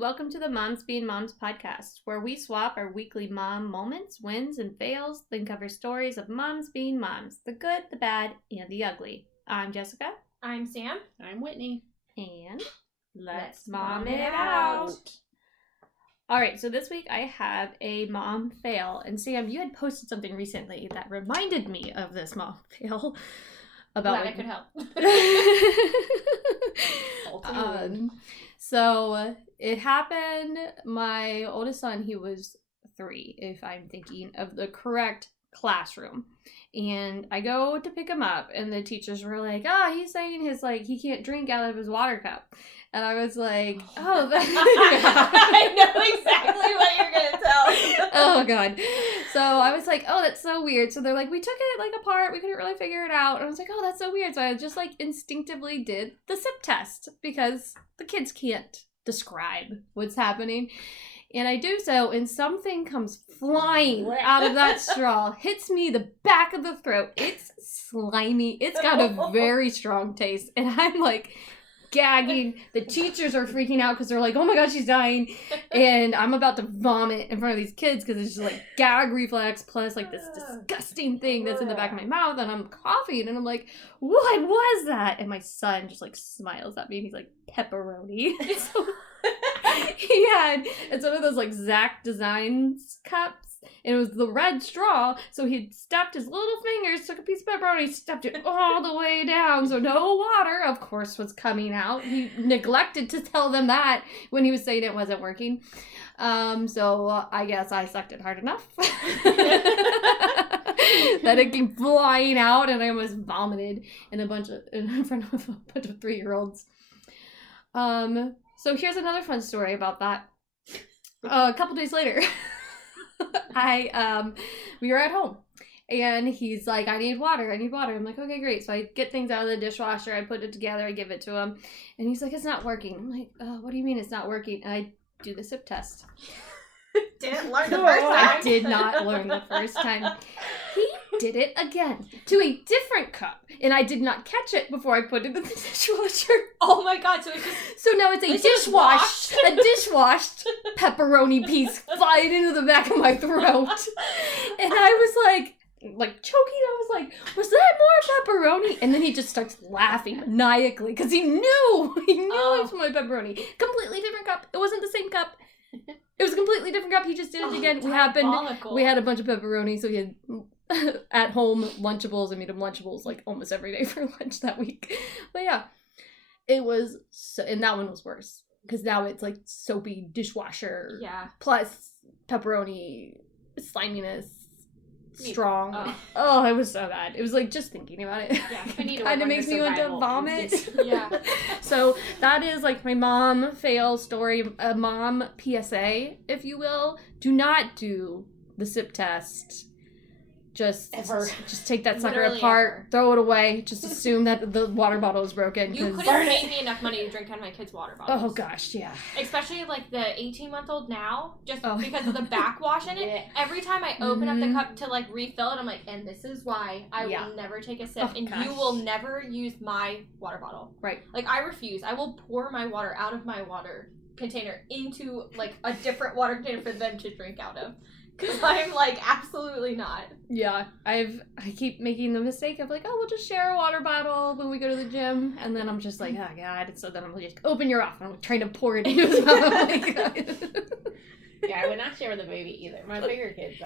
Welcome to the Moms Being Moms podcast, where we swap our weekly mom moments, wins, and fails, then cover stories of moms being moms, the good, the bad, and the ugly. I'm Jessica. I'm Sam. I'm Whitney. And let's mom it out. All right, so this week I have a mom fail. And Sam, you had posted something recently that reminded me of this mom fail. About Glad I could help. So it happened, my oldest son, he was 3, if I'm thinking of the correct classroom. And I go to pick him up, and the teachers were like, he's saying he can't drink out of his water cup. And I was like, I know exactly what you're going to tell. Oh, God. So I was like, that's so weird. So they're like, we took it apart. We couldn't really figure it out. And I was like, that's so weird. So I just instinctively did the sip test because the kids can't describe what's happening. And I do so, and something comes flying out of that straw, hits me the back of the throat. It's slimy. It's got a very strong taste. And I'm gagging. The teachers are freaking out because they're like, oh my God, she's dying. And I'm about to vomit in front of these kids because it's just gag reflex plus this disgusting thing that's in the back of my mouth. And I'm coughing and I'm like, what was that? And my son just smiles at me and he's like, pepperoni. So it's one of those Zach Designs cups. And it was the red straw, so he stuffed his little fingers, took a piece of pepperoni, stuffed it all the way down, so no water, of course, was coming out. He neglected to tell them that when he was saying it wasn't working. So I guess I sucked it hard enough that it came flying out, and I almost vomited in front of a bunch of 3-year-olds. So here's another fun story about that. A couple days later, we were at home, and he's like, I need water. I'm like, okay, great. So I get things out of the dishwasher, I put it together, I give it to him, and he's like, it's not working. I'm like, what do you mean it's not working? And I do the sip test. Didn't learn the first time. I did not learn the first time. He did it again to a different cup, and I did not catch it before I put it in the dishwasher. Oh my God! So now it's a dishwashed pepperoni piece flying into the back of my throat, and I was like choking. I was like, was that more pepperoni? And then he just starts laughing maniacally because he knew it was my pepperoni. Completely different cup. It wasn't the same cup. It was a completely different cup. He just did it again. We had a bunch of pepperoni, so he had at home Lunchables. I made him Lunchables almost every day for lunch that week. But yeah, it was so, and that one was worse because now it's soapy dishwasher. Yeah. Plus pepperoni sliminess. Strong. It was so bad. It was just thinking about it. Yeah, kind of makes me want to vomit. Yeah. So that is my mom fail story, a mom PSA, if you will. Do not do the sip test. Just take that sucker apart, throw it away. Just assume that the water bottle is broken. You couldn't pay me enough money to drink out of my kids' water bottles. Oh gosh, yeah. Especially the 18-month-old now, just because of the backwash in it. Yeah. Every time I open up the cup to refill it, I'm like, and this is why I will never take a sip, and you will never use my water bottle. Right. I refuse. I will pour my water out of my water container into a different water container for them to drink out of. Because I'm absolutely not. Yeah, I keep making the mistake of we'll just share a water bottle when we go to the gym, and then I'm just oh God. So then I'm just open your off, and I'm trying to pour it into his mouth. Yeah, I would not share with a baby either. My bigger kids,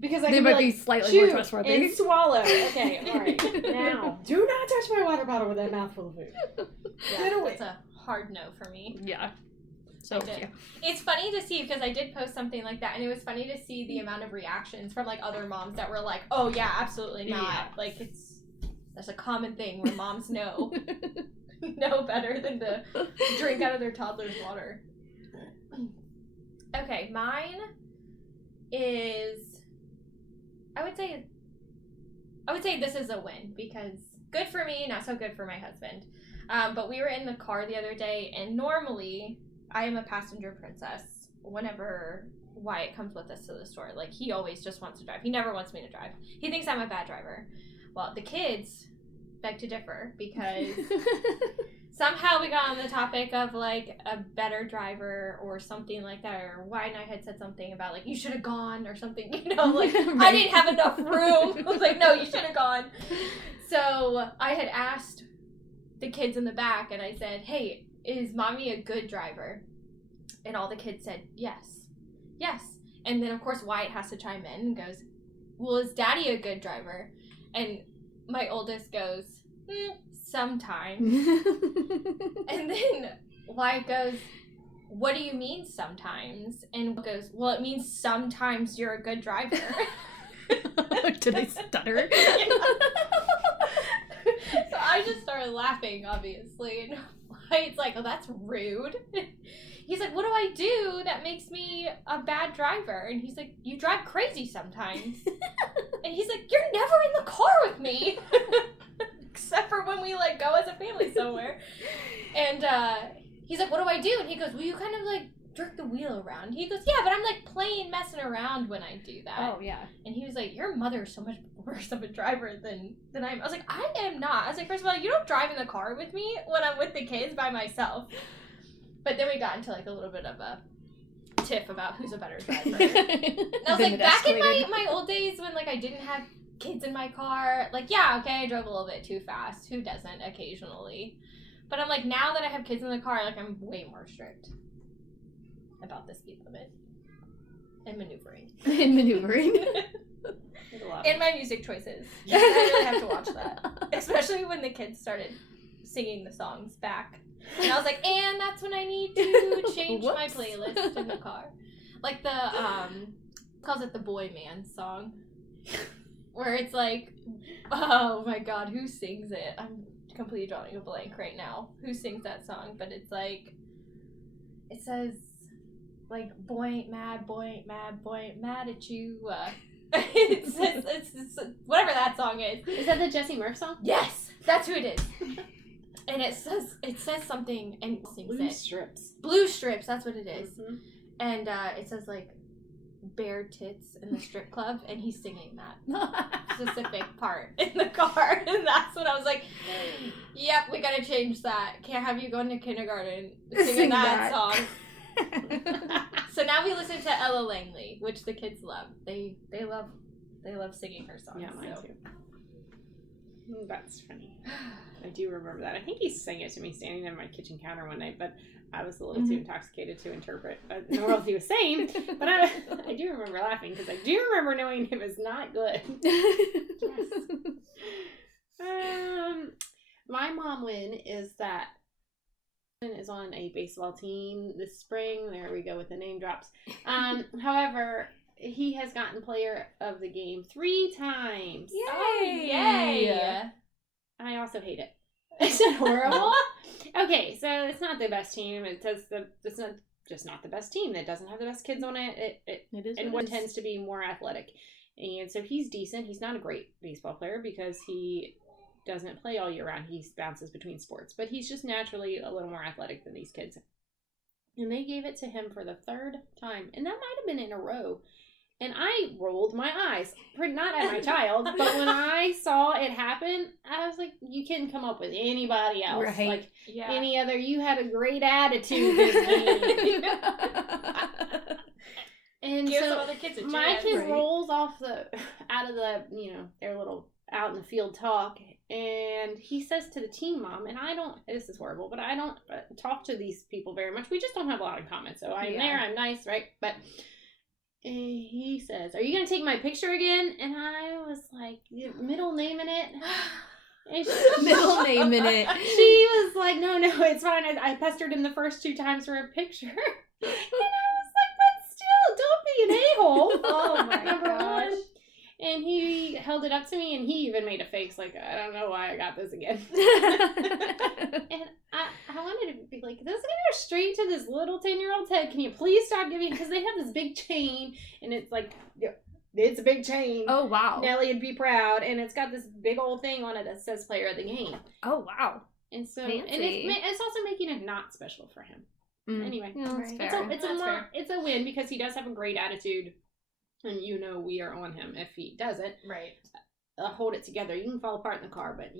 because they might be slightly more trustworthy. And swallow. Okay, all right. Now, do not touch my water bottle with that mouthful of food. Get away. That's a hard no for me. Yeah. So yeah. It's funny to see because I did post something like that, and it was funny to see the amount of reactions from other moms that were like, "Oh yeah, absolutely not." Yeah. That's a common thing where moms know better than to drink out of their toddler's water. Okay, mine is. I would say this is a win because good for me, not so good for my husband. But we were in the car the other day, and normally I am a passenger princess whenever Wyatt comes with us to the store. Like, he always just wants to drive. He never wants me to drive. He thinks I'm a bad driver. Well, the kids beg to differ because somehow we got on the topic of, like, a better driver or something like that, or Wyatt and I had said something about, like, you should have gone or something, you know, like, Right. I didn't have enough room. I was like, no, you should have gone. So I had asked the kids in the back, and I said, hey, is mommy a good driver? And all the kids said, yes. And then, of course, Wyatt has to chime in and goes, well, is daddy a good driver? And my oldest goes, sometimes. And then Wyatt goes, what do you mean sometimes? And goes, well, it means sometimes you're a good driver. Did I stutter? So I just started laughing, obviously. And Wyatt's like, oh, that's rude. He's like, what do I do that makes me a bad driver? And he's like, you drive crazy sometimes. And he's like, you're never in the car with me. Except for when we, like, go as a family somewhere. And he's like, what do I do? And he goes, well, you kind of, like, jerk the wheel around. He goes, yeah, but I'm, like, playing messing around when I do that. Oh, yeah. And he was like, your mother is so much worse of a driver than I am. I was like, I am not. I was like, first of all, you don't drive in the car with me when I'm with the kids by myself. But then we got into, like, a little bit of a tiff about who's a better driver. And I was like, back in my old days when, like, I didn't have kids in my car, like, yeah, okay, I drove a little bit too fast. Who doesn't occasionally? But I'm like, now that I have kids in the car, like, I'm way more strict about the speed limit and maneuvering. And my music choices. I really have to watch that. Especially when the kids started singing the songs back. And I was like, and that's when I need to change my playlist in the car. Like the, calls it the Boy Man song. Where it's like, oh my god, who sings it? I'm completely drawing a blank right now. Who sings that song? But it's like, it says, like, boy ain't mad at you. It says, it's whatever that song is. Is that the Jesse Murph song? Yes, that's who it is. And it says something and sings Blue it. Strips. Blue Strips, that's what it is. Mm-hmm. And it says, like, bare tits in the strip club, and he's singing that specific part in the car. And that's when I was like, yep, we gotta change that. Can't have you going to kindergarten singing that song. So now we listen to Ella Langley, which the kids love. They love singing her songs. Yeah, mine too. That's funny. I do remember that. I think he sang it to me standing on my kitchen counter one night, but I was a little too intoxicated to interpret in the world he was saying. But I do remember laughing because I do remember knowing it was not good. Yes. My mom win is that is on a baseball team this spring. There we go with the name drops. However, he has gotten player of the game 3 times. Yay! Oh, yay! I also hate it. Is it horrible? Okay, so it's not the best team. It's not just not the best team. It doesn't have the best kids on it. It is, and one tends to be more athletic. And so he's decent. He's not a great baseball player because he doesn't play all year round. He bounces between sports. But he's just naturally a little more athletic than these kids. And they gave it to him for the 3rd time. And that might have been in a row. And I rolled my eyes. Not at my child, but when I saw it happen, I was like, you can come up with anybody else. Right. Like, any other, you had a great attitude this game. And give so some other kids a chance. my kid rolls off out of the, their little out in the field talk, and he says to the team mom, and this is horrible, but I don't talk to these people very much. We just don't have a lot in common. So I'm there, I'm nice, right? But he says, are you going to take my picture again? And I was like, middle name in it? And middle name in it. She was like, no, it's fine. I pestered him the first 2 times for a picture. And I was like, but still, don't be an a-hole. Oh my gosh. And he held it up to me, and he even made a face like, I don't know why I got this again. And I wanted to be like, this is going to go straight to this little 10-year-old's head. Can you please stop giving, because they have this big chain, and it's like It's a big chain. Oh, wow. Nellie would be proud. And it's got this big old thing on it that says player of the game. Oh, wow. And so, Fancy. and it's also making it not special for him. Anyway, that's fair. It's a win because he does have a great attitude. And we are on him if he doesn't. Right. Hold it together. You can fall apart in the car, but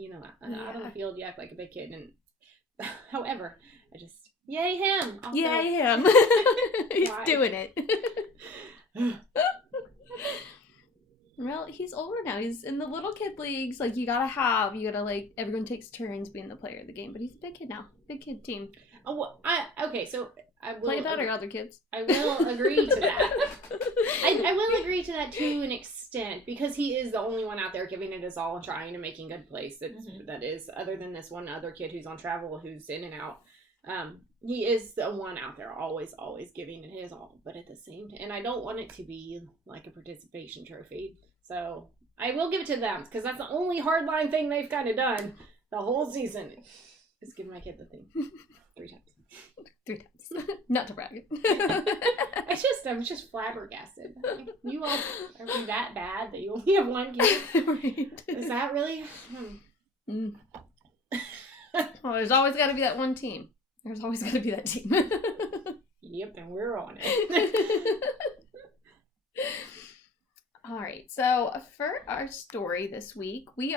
out on the field you act like a big kid. And however, I just yay him. Also, yay him. He's doing it. Well, he's older now. He's in the little kid leagues. Like, you gotta everyone takes turns being the player of the game. But he's a big kid now. Big kid team. Oh, well, so I will play better, other kids. I will agree to that. I will agree to that to an extent because he is the only one out there giving it his all and trying to making good plays. That is, other than this one other kid who's on travel, who's in and out. He is the one out there always giving it his all, but at the same time, and I don't want it to be like a participation trophy. So I will give it to them because that's the only hardline thing they've kind of done the whole season is give my kid the thing 3 times. 3 times. Not to brag. I'm just flabbergasted. You all are that bad that you only have 1 kid? Right. Is that really? Well, there's always got to be that one team. There's always got to be that team. Yep, and we're on it. All right, so for our story this week, we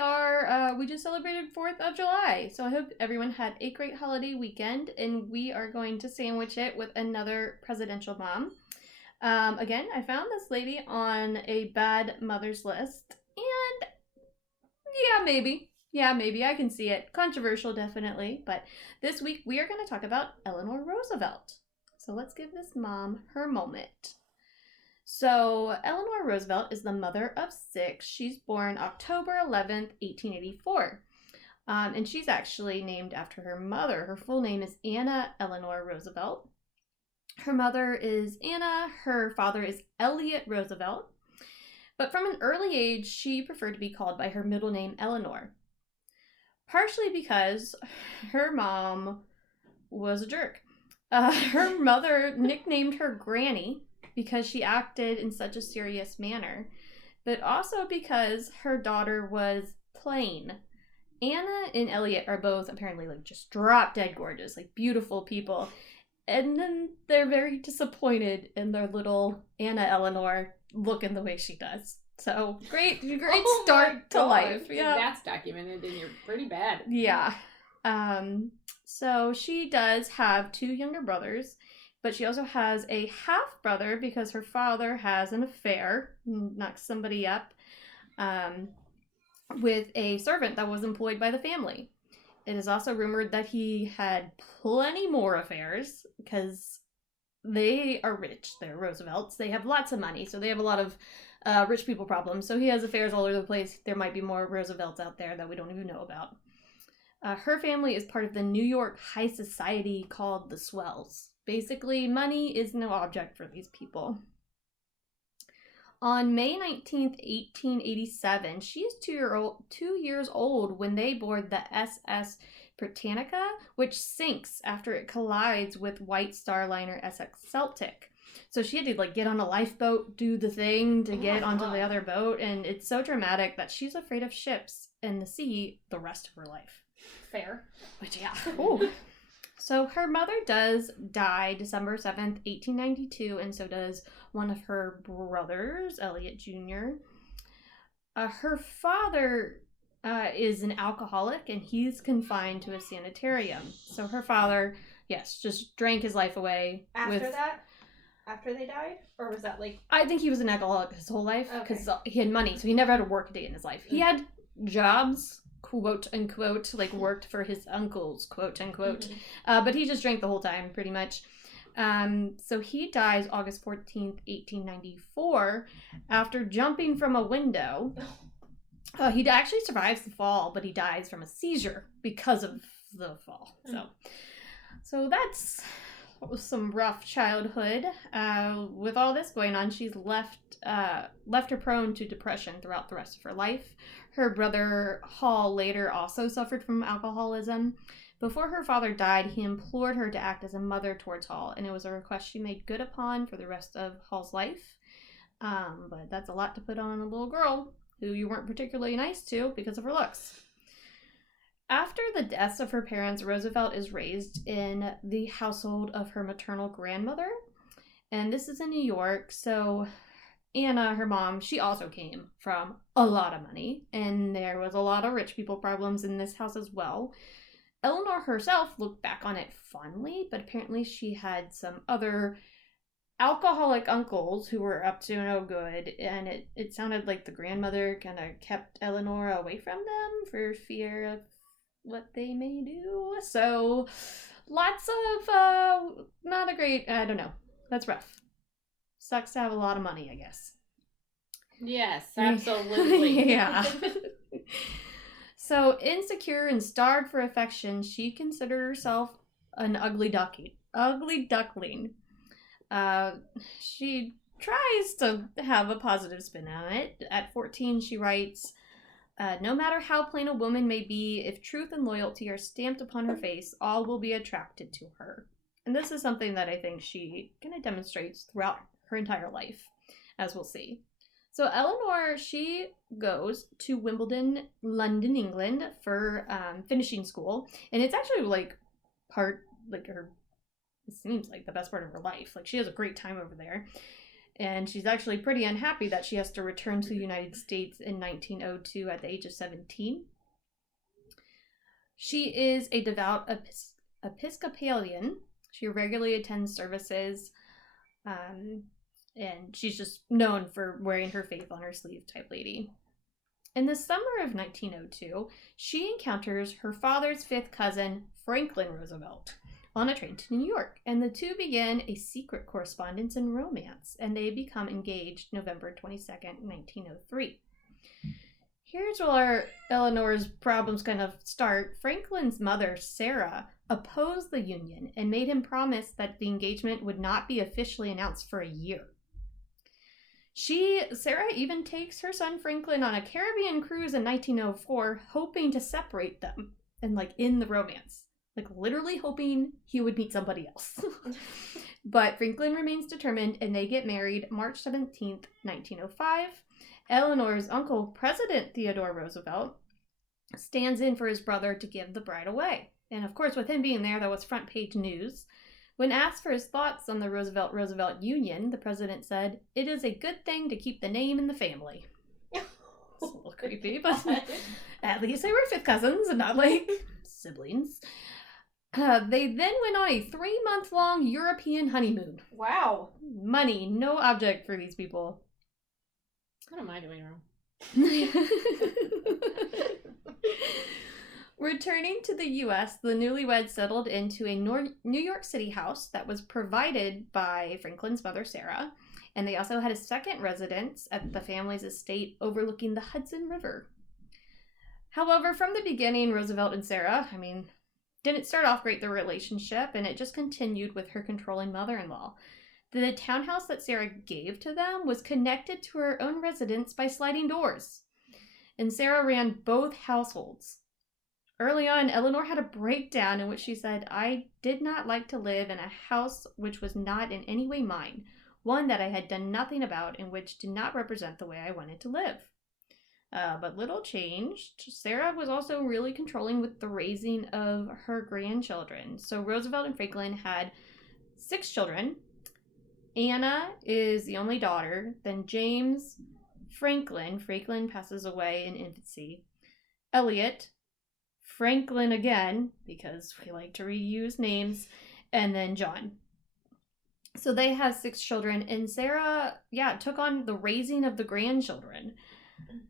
just celebrated 4th of July. So I hope everyone had a great holiday weekend, and we are going to sandwich it with another presidential mom. Again, I found this lady on a bad mother's list, and yeah, maybe I can see it. Controversial, definitely, but this week we are going to talk about Eleanor Roosevelt. So let's give this mom her moment. So Eleanor Roosevelt is the mother of 6. She's born October 11th, 1884. And she's actually named after her mother. Her full name is Anna Eleanor Roosevelt. Her mother is Anna. Her father is Elliot Roosevelt. But from an early age, she preferred to be called by her middle name, Eleanor. Partially because her mom was a jerk. Her mother nicknamed her Granny because she acted in such a serious manner, but also because her daughter was plain. Anna and Elliot are both apparently just drop dead gorgeous, beautiful people. And then they're very disappointed in their little Anna Eleanor looking the way she does. So great start to life. Yeah, that's documented and you're pretty bad. Yeah. So she does have 2 younger brothers, but she also has a half brother because her father has an affair, knocks somebody up, with a servant that was employed by the family. It is also rumored that he had plenty more affairs because they are rich. They're Roosevelts. They have lots of money, so they have a lot of rich people problems. So he has affairs all over the place. There might be more Roosevelts out there that we don't even know about. Her family is part of the New York high society called the Swells. Basically, money is no object for these people. On May 19th, 1887, she is 2 years old when they board the SS Britannica, which sinks after it collides with White Star liner Essex Celtic. So she had to get on a lifeboat, do the thing to get onto the other boat, and it's so dramatic that she's afraid of ships and the sea the rest of her life. Fair. But yeah. Ooh. So her mother does die December 7th, 1892, and so does one of her brothers, Elliot Jr. Her father is an alcoholic, and he's confined to a sanitarium. So her father, yes, just drank his life away. After they died? Or was that I think he was an alcoholic his whole life, because he had money, so he never had to work a day in his life. He had jobs, quote unquote, worked for his uncles, quote unquote, but he just drank the whole time, pretty much. So he dies August 14th, 1894, after jumping from a window. He actually survives the fall, but he dies from a seizure because of the fall. So that's some rough childhood. With all this going on, she's left her prone to depression throughout the rest of her life. Her brother Hall later also suffered from alcoholism. Before her father died, he implored her to act as a mother towards Hall, and it was a request she made good upon for the rest of Hall's life. But that's a lot to put on a little girl who you weren't particularly nice to because of her looks. After the deaths of her parents, Roosevelt is raised in the household of her maternal grandmother. And this is in New York, so Anna, her mom, she also came from a lot of money, and there was a lot of rich people problems in this house as well. Eleanor herself looked back on it fondly, but apparently she had some other alcoholic uncles who were up to no good, and it sounded like the grandmother kind of kept Eleanor away from them for fear of what they may do. So lots of not a great, I don't know, that's rough. Sucks to have a lot of money, I guess. Yes, absolutely. Yeah. So insecure and starved for affection, she considered herself an ugly duckling. She tries to have a positive spin on it. At 14, she writes, no matter how plain a woman may be, if truth and loyalty are stamped upon her face, all will be attracted to her. And this is something that I think she kind of demonstrates throughout her entire life, as we'll see. So Eleanor, she goes to Wimbledon, London, England for finishing school. And it's actually it seems like the best part of her life. Like, she has a great time over there. And she's actually pretty unhappy that she has to return to the United States in 1902 at the age of 17. She is a devout Episcopalian. She regularly attends services. And she's just known for wearing her faith on her sleeve type lady. In the summer of 1902, she encounters her father's fifth cousin, Franklin Roosevelt, on a train to New York, and the two begin a secret correspondence and romance, and they become engaged November 22nd, 1903. Here's where Eleanor's problems kind of start. Franklin's mother, Sarah, opposed the union and made him promise that the engagement would not be officially announced for a year. Sarah even takes her son Franklin on a Caribbean cruise in 1904, hoping to separate them and in the romance. Literally hoping he would meet somebody else. But Franklin remains determined, and they get married March 17th, 1905. Eleanor's uncle, President Theodore Roosevelt, stands in for his brother to give the bride away. And of course, with him being there, that was front page news. When asked for his thoughts on the Roosevelt-Roosevelt union, the president said, "It is a good thing to keep the name in the family." It's a little creepy, but at least they were fifth cousins and not siblings. They then went on a 3-month-long European honeymoon. Wow. Money, no object for these people. What am I doing wrong? Returning to the U.S., the newlyweds settled into a New York City house that was provided by Franklin's mother, Sarah, and they also had a second residence at the family's estate overlooking the Hudson River. However, from the beginning, Roosevelt and Sarah, didn't start off great, their relationship, and it just continued with her controlling mother-in-law. The townhouse that Sarah gave to them was connected to her own residence by sliding doors, and Sarah ran both households. Early on, Eleanor had a breakdown in which she said, "I did not like to live in a house which was not in any way mine, one that I had done nothing about and which did not represent the way I wanted to live." But little changed. Sarah was also really controlling with the raising of her grandchildren. So Roosevelt and Franklin had 6 children. Anna is the only daughter. Then James, Franklin passes away in infancy. Elliot, Franklin again, because we like to reuse names, and then John. So they have 6 children, and Sarah, took on the raising of the grandchildren.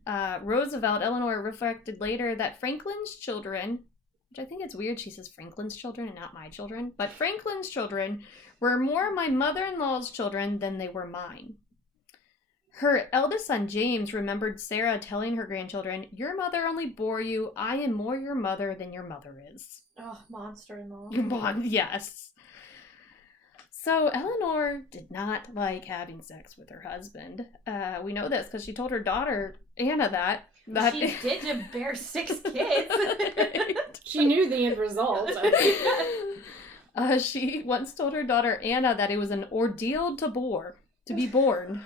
Eleanor reflected later that Franklin's children, which I think it's weird she says Franklin's children and not my children, but Franklin's children were more my mother-in-law's children than they were mine. Her eldest son, James, remembered Sarah telling her grandchildren, "Your mother only bore you. I am more your mother than your mother is." Oh, monster-in-law. Your mom, yes. So Eleanor did not like having sex with her husband. We know this because she told her daughter, Anna, that she did to bear 6 kids. Right. She knew the end result. She once told her daughter, Anna, that it was an ordeal to to be born.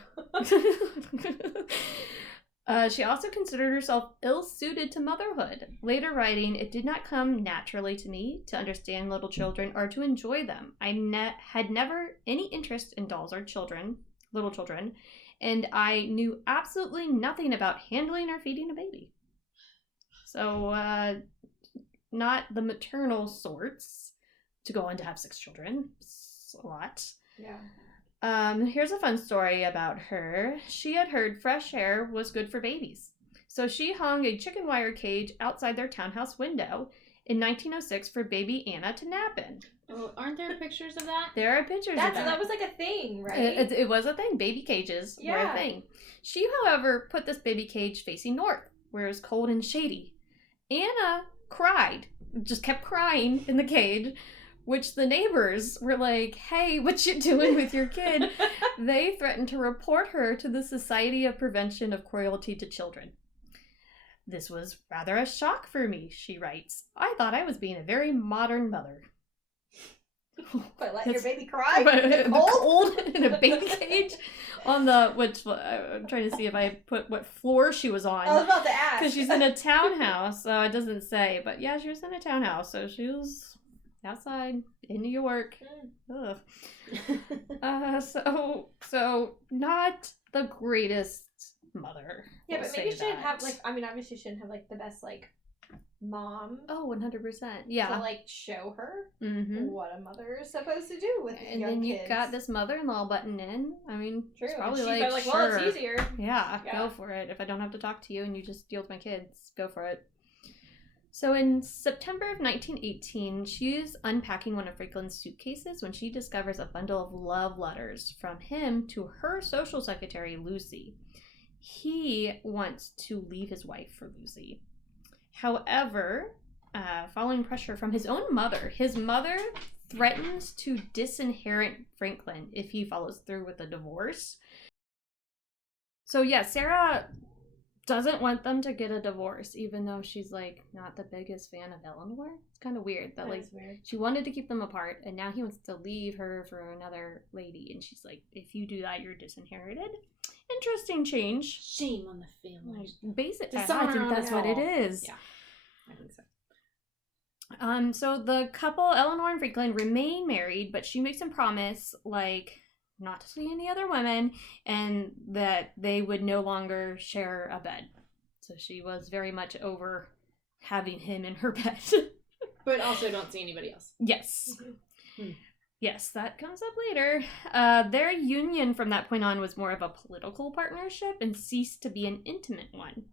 She also considered herself ill-suited to motherhood, later writing, "It did not come naturally to me to understand little children or to enjoy them. I had never any interest in dolls or little children, and I knew absolutely nothing about handling or feeding a baby." So, not the maternal sorts to go on to have 6 children. It's a lot. Yeah. Here's a fun story about her. She had heard fresh air was good for babies. So she hung a chicken wire cage outside their townhouse window in 1906 for baby Anna to nap in. Oh, aren't there pictures of that? There are pictures of that. That was like a thing, right? It was a thing. Baby cages were a thing. She, however, put this baby cage facing north, where it was cold and shady. Anna cried, just kept crying in the cage, which the neighbors were like, "Hey, what you doing with your kid?" They threatened to report her to the Society of Prevention of Cruelty to Children. "This was rather a shock for me," she writes. "I thought I was being a very modern mother." But let your baby cry in the cold in a baby cage on I'm trying to see if I put what floor she was on. I was about to ask. Because she's in a townhouse, so it doesn't say. But yeah, she was in a townhouse, so she was outside in New York. Ugh. So not the greatest mother. Yeah, but maybe she didn't have obviously she didn't have the best mom. Oh, 100%. Yeah. To show her what a mother is supposed to do with and young then kids. You've got this mother-in-law butting in. I mean, true. It's probably she's sure. Well, it's easier. Yeah, go for it. If I don't have to talk to you and you just deal with my kids, go for it. So in September of 1918, she is unpacking one of Franklin's suitcases when she discovers a bundle of love letters from him to her social secretary, Lucy. He wants to leave his wife for Lucy. However, following pressure from his own mother, his mother threatens to disinherit Franklin if he follows through with a divorce. So yeah, Sarah doesn't want them to get a divorce, even though she's not the biggest fan of Eleanor. It's kind of weird that weird. She wanted to keep them apart, and now he wants to leave her for another lady, and she's like, "If you do that, you're disinherited." Interesting change. Shame on the family. Basically, I think that's what it is. Yeah, I think so. So the couple, Eleanor and Franklin, remain married, but she makes him promise, not to see any other women, and that they would no longer share a bed. So she was very much over having him in her bed. But also don't see anybody else. Yes. Yes, that comes up later. Their union from that point on was more of a political partnership and ceased to be an intimate one.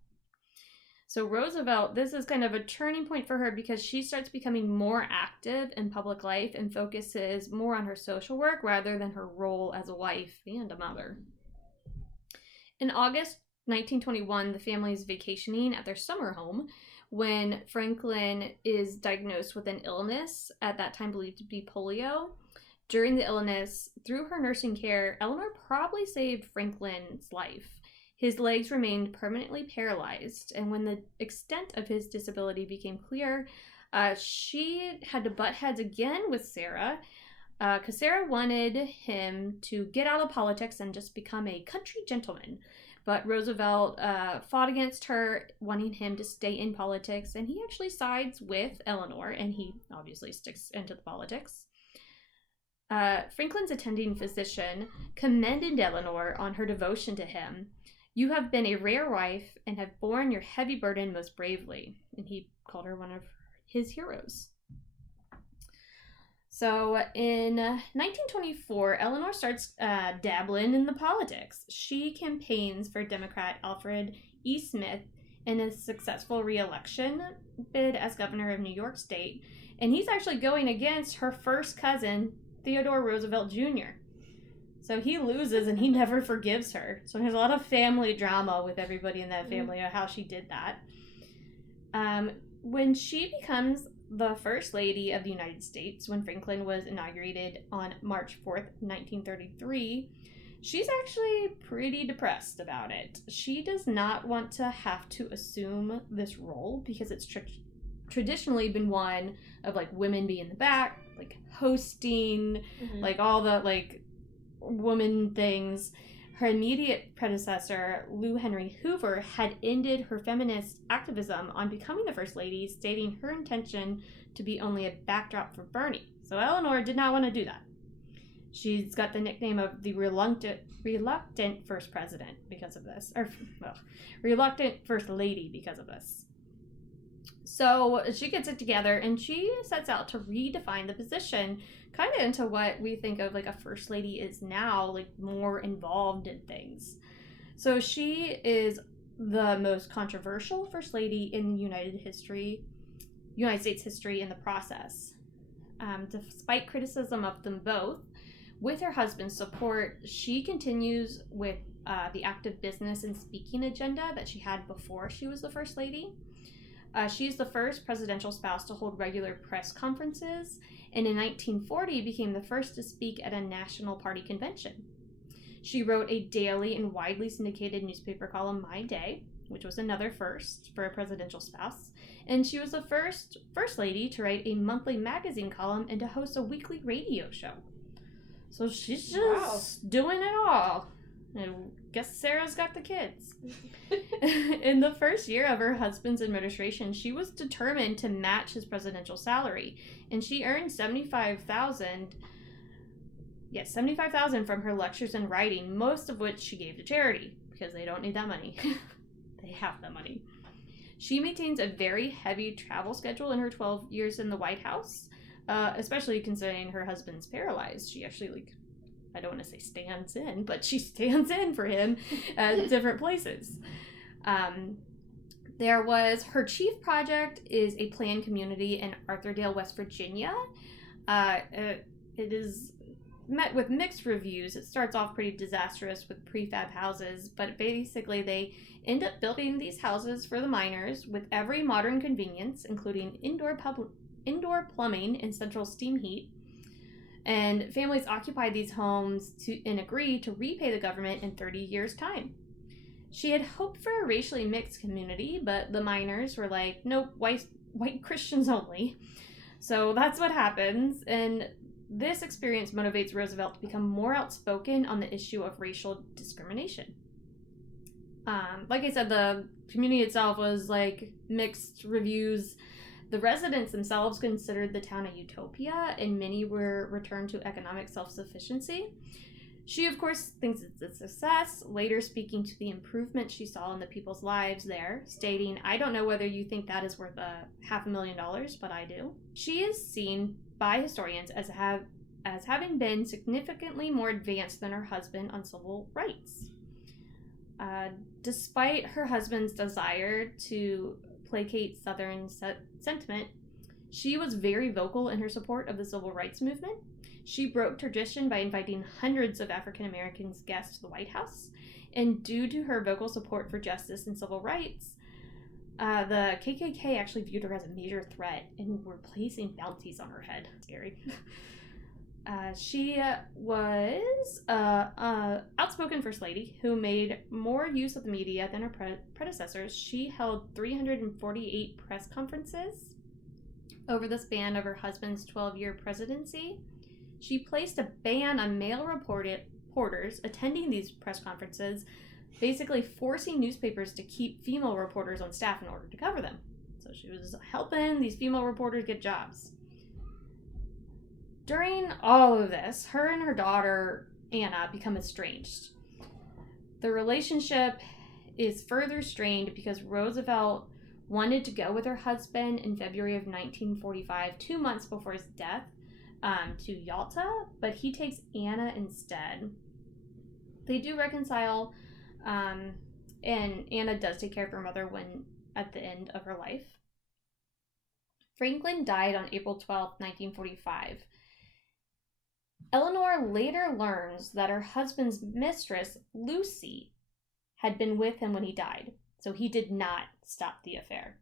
So Roosevelt, this is kind of a turning point for her because she starts becoming more active in public life and focuses more on her social work rather than her role as a wife and a mother. In August 1921, the family is vacationing at their summer home when Franklin is diagnosed with an illness, at that time believed to be polio. During the illness, through her nursing care, Eleanor probably saved Franklin's life. His legs remained permanently paralyzed, and when the extent of his disability became clear, she had to butt heads again with Sarah, because Sarah wanted him to get out of politics and just become a country gentleman. But Roosevelt fought against her, wanting him to stay in politics, and he actually sides with Eleanor, and he obviously sticks into the politics. Franklin's attending physician commended Eleanor on her devotion to him. "You have been a rare wife and have borne your heavy burden most bravely." And he called her one of his heroes. So in 1924, Eleanor starts dabbling in the politics. She campaigns for Democrat Alfred E. Smith in a successful re-election bid as governor of New York State. And he's actually going against her first cousin, Theodore Roosevelt Jr. So he loses and he never forgives her. So there's a lot of family drama with everybody in that family of how she did that. When she becomes the First Lady of the United States, when Franklin was inaugurated on March 4th, 1933, she's actually pretty depressed about it. She does not want to have to assume this role because it's traditionally been one of women being in the back, hosting, all the woman things, her immediate predecessor, Lou Henry Hoover, had ended her feminist activism on becoming the First Lady, stating her intention to be only a backdrop for Bernie. So Eleanor did not want to do that. She's got the nickname of the reluctant first president because of this. Reluctant first lady because of this. So she gets it together and she sets out to redefine the position kind of into what we think of like a first lady is now, like more involved in things. So she is the most controversial first lady in United States history in the process. Despite criticism of them both, with her husband's support, she continues with the active business and speaking agenda that she had before she was the first lady. She's the first presidential spouse to hold regular press conferences, and in 1940 became the first to speak at a national party convention. She wrote a daily and widely syndicated newspaper column, My Day, which was another first for a presidential spouse, and she was the first lady to write a monthly magazine column and to host a weekly radio show. So she's just doing it all. I guess Sarah's got the kids. In the first year of her husband's administration, she was determined to match his presidential salary, and she earned $75,000 from her lectures and writing, most of which she gave to charity because they don't need that money. They have that money. She maintains a very heavy travel schedule in her 12 years in the White House, especially considering her husband's paralyzed. She actually I don't want to say stands in, but she stands in for him at different places. Her chief project is a planned community in Arthurdale, West Virginia. It is met with mixed reviews. It starts off pretty disastrous with prefab houses, but basically they end up building these houses for the miners with every modern convenience, including indoor plumbing and central steam heat. And families occupy these homes and agree to repay the government in 30 years' time. She had hoped for a racially mixed community, but the miners were like, nope, white Christians only. So that's what happens, and this experience motivates Roosevelt to become more outspoken on the issue of racial discrimination. Like I said, the community itself was like mixed reviews. The residents themselves considered the town a utopia, and many were returned to economic self-sufficiency. She, of course, thinks it's a success, later speaking to the improvement she saw in the people's lives there, stating, I don't know whether you think that is worth $500,000, but I do. She is seen by historians as having been significantly more advanced than her husband on civil rights. Despite her husband's desire to placate Southern sentiment, she was very vocal in her support of the civil rights movement. She broke tradition by inviting hundreds of African American guests to the White House, and due to her vocal support for justice and civil rights, the KKK actually viewed her as a major threat and were placing bounties on her head. Scary. She was an outspoken first lady who made more use of the media than her predecessors. She held 348 press conferences over the span of her husband's 12-year presidency. She placed a ban on male reporters attending these press conferences, basically forcing newspapers to keep female reporters on staff in order to cover them. So she was helping these female reporters get jobs. During all of this, her and her daughter, Anna, become estranged. The relationship is further strained because Roosevelt wanted to go with her husband in February of 1945, 2 months before his death, to Yalta, but he takes Anna instead. They do reconcile, and Anna does take care of her mother at the end of her life. Franklin died on April 12, 1945. Eleanor later learns that her husband's mistress, Lucy, had been with him when he died, so he did not stop the affair.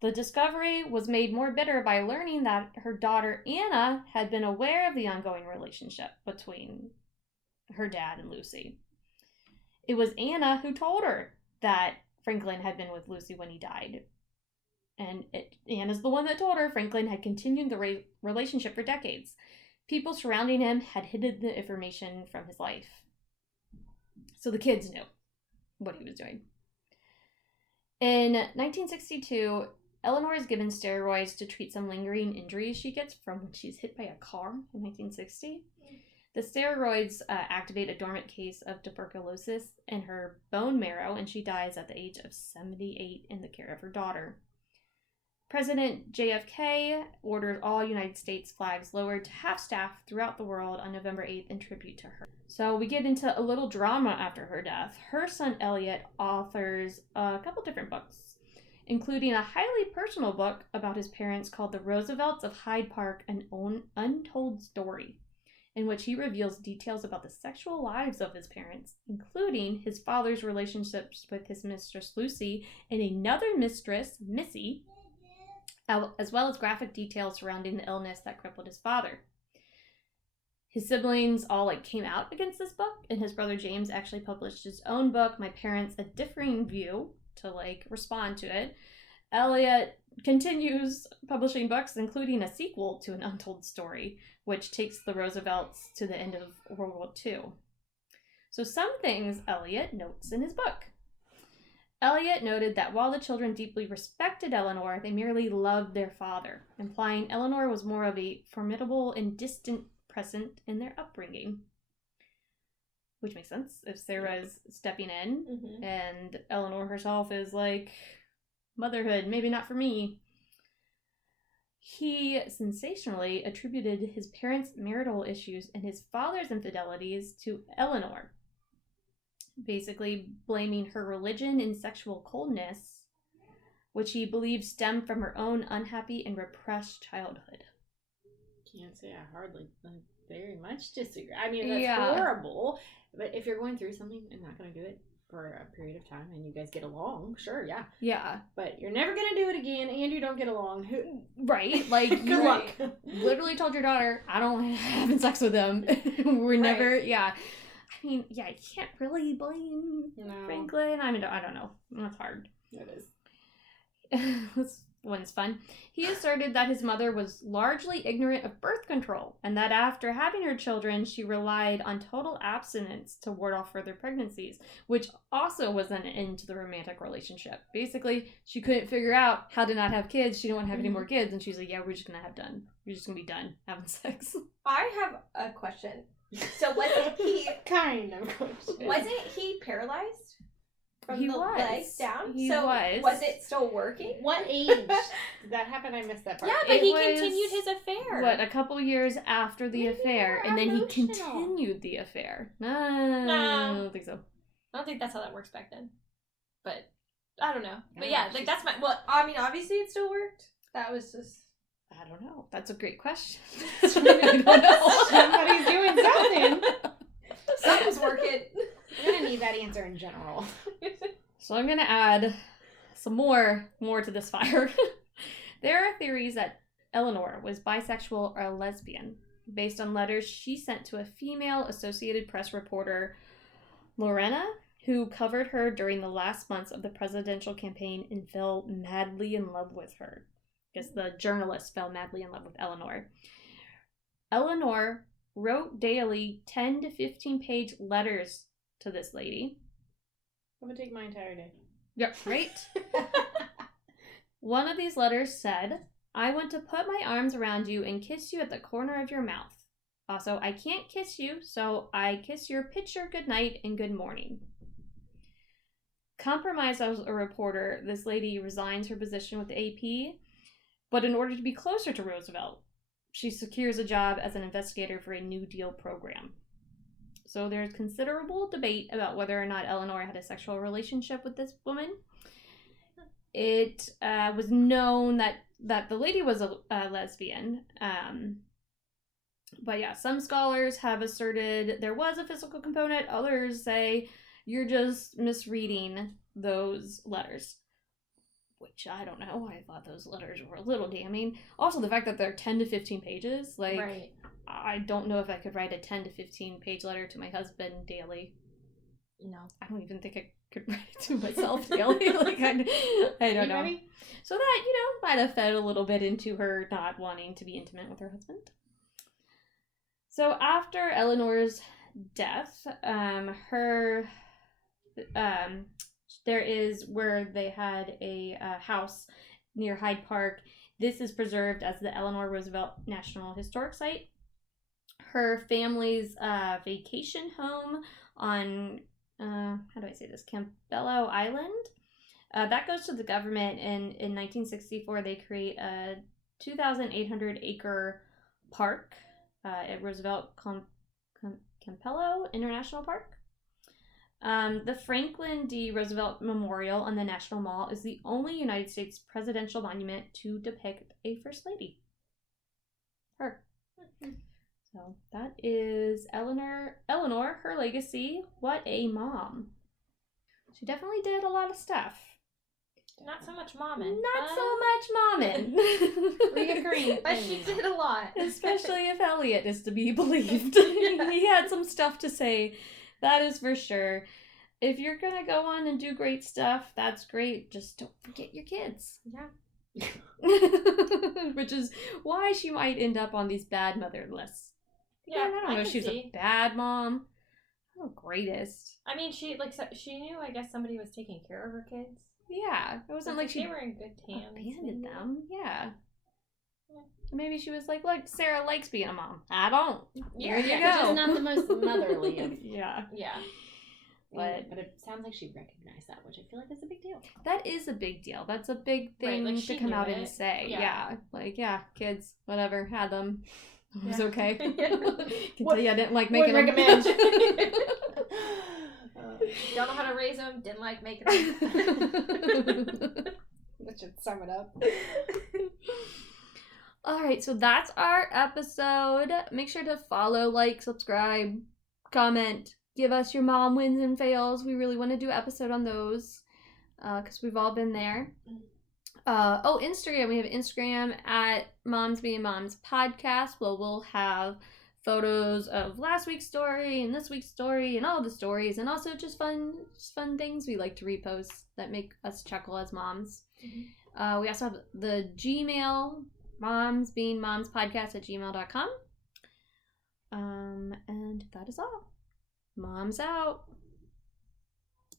The discovery was made more bitter by learning that her daughter, Anna, had been aware of the ongoing relationship between her dad and Lucy. It was Anna who told her that Franklin had been with Lucy when he died. And Anna's the one that told her Franklin had continued the relationship for decades. People surrounding him had hidden the information from his life. So the kids knew what he was doing. In 1962, Eleanor is given steroids to treat some lingering injuries she gets from when she's hit by a car in 1960. The steroids activate a dormant case of tuberculosis in her bone marrow, and she dies at the age of 78 in the care of her daughter. President JFK ordered all United States flags lowered to half-staff throughout the world on November 8th in tribute to her. So we get into a little drama after her death. Her son Elliot authors a couple different books, including a highly personal book about his parents called The Roosevelts of Hyde Park, an Untold Story, in which he reveals details about the sexual lives of his parents, including his father's relationships with his mistress Lucy and another mistress, Missy, as well as graphic details surrounding the illness that crippled his father. His siblings all came out against this book, and his brother James actually published his own book, My Parents: A Differing View, to respond to it. Elliot continues publishing books, including a sequel to An Untold Story, which takes the Roosevelts to the end of World War II. So some things Elliot notes in his book. Elliot noted that while the children deeply respected Eleanor, they merely loved their father, implying Eleanor was more of a formidable and distant present in their upbringing. Which makes sense if Sarah's stepping in and Eleanor herself is motherhood, maybe not for me. He sensationally attributed his parents' marital issues and his father's infidelities to Eleanor, basically blaming her religion and sexual coldness, which he believed stemmed from her own unhappy and repressed childhood. Can't say I very much disagree. I mean, that's horrible, but if you're going through something and not going to do it for a period of time and you guys get along, sure, yeah. Yeah. But you're never going to do it again and you don't get along. Right. Good luck. Literally told your daughter, I don't having sex with them. We're never, yeah. I mean, yeah, you can't really blame Franklin. I mean, I don't know. That's hard. It is. This one's fun. He asserted that his mother was largely ignorant of birth control, and that after having her children, she relied on total abstinence to ward off further pregnancies, which also was an end to the romantic relationship. Basically, she couldn't figure out how to not have kids. She didn't want to have any more kids, and she's like, yeah, we're just going to have done. We're just going to be done having sex. I have a question. So wasn't he wasn't he paralyzed from the legs down? He was. Was it still working? What age did that happen? I missed that part. Yeah, but he continued his affair. What, a couple years after the affair, and then he continued the affair. No, I don't think so. I don't think that's how that works back then. But I don't know. But yeah, that's my. Well, I mean, obviously it still worked. That was just. I don't know. That's a great question. I don't know. Somebody's doing something. Something's working. I'm going to need that answer in general. So I'm going to add some more to this fire. There are theories that Eleanor was bisexual or lesbian, based on letters she sent to a female Associated Press reporter, Lorena, who covered her during the last months of the presidential campaign and fell madly in love with her. Because the journalist fell madly in love with Eleanor. Eleanor wrote daily 10 to 15-page letters to this lady. That would take my entire day. Yeah, right? One of these letters said, I want to put my arms around you and kiss you at the corner of your mouth. Also, I can't kiss you, so I kiss your picture goodnight and good morning. Compromised as a reporter, this lady resigns her position with the AP, but in order to be closer to Roosevelt, she secures a job as an investigator for a New Deal program. So there's considerable debate about whether or not Eleanor had a sexual relationship with this woman. It was known that the lady was a lesbian. But yeah, some scholars have asserted there was a physical component. Others say you're just misreading those letters. Which, I don't know. I thought those letters were a little damning. Also, the fact that they're 10 to 15 pages. Right. I don't know if I could write a 10 to 15 page letter to my husband daily. No. I don't even think I could write it to myself daily. I don't know. Ready? So that, might have fed a little bit into her not wanting to be intimate with her husband. So after Eleanor's death, there is where they had a house near Hyde Park. This is preserved as the Eleanor Roosevelt National Historic Site. Her family's vacation home on, how do I say this, Campbello Island. That goes to the government, and in 1964 they create a 2,800 acre park at Roosevelt Campbello International Park. The Franklin D. Roosevelt Memorial on the National Mall is the only United States presidential monument to depict a First Lady. Her. So that is Eleanor, her legacy. What a mom. She definitely did a lot of stuff. Not so much momming. Not so much momming. We agree. But she did a lot. Especially if Elliot is to be believed. He had some stuff to say. That is for sure. If you're going to go on and do great stuff, that's great. Just don't forget your kids. Yeah. Which is why she might end up on these bad mother lists. Yeah, I don't know if she's a bad mom. Not the greatest. I mean, she knew, I guess, somebody was taking care of her kids. Yeah. It wasn't like she they were in good hands. Abandoned them. Yeah. Maybe she was like, look, Sarah likes being a mom. I don't. Yeah, Here you Which go. is not the most motherly of. Yeah. Yeah. But it sounds like she recognized that, which I feel like is a big deal. That is a big deal. That's a big thing like, to come out and say. Yeah. Like, yeah, kids, whatever, had them. It was okay. Yeah. Can tell you I didn't like making Would them. recommend. Don't know how to raise them. Didn't like making them. That should sum it up. All right, so that's our episode. Make sure to follow, like, subscribe, comment, give us your mom wins and fails. We really want to do an episode on those because we've all been there. Instagram. We have Instagram at momsbeingmomspodcast. Well, we'll have photos of last week's story and this week's story and all the stories, and also just fun things we like to repost that make us chuckle as moms. Mm-hmm. We also have the Gmail, momsbeingmomspodcast@gmail.com. And that is all. Mom's out.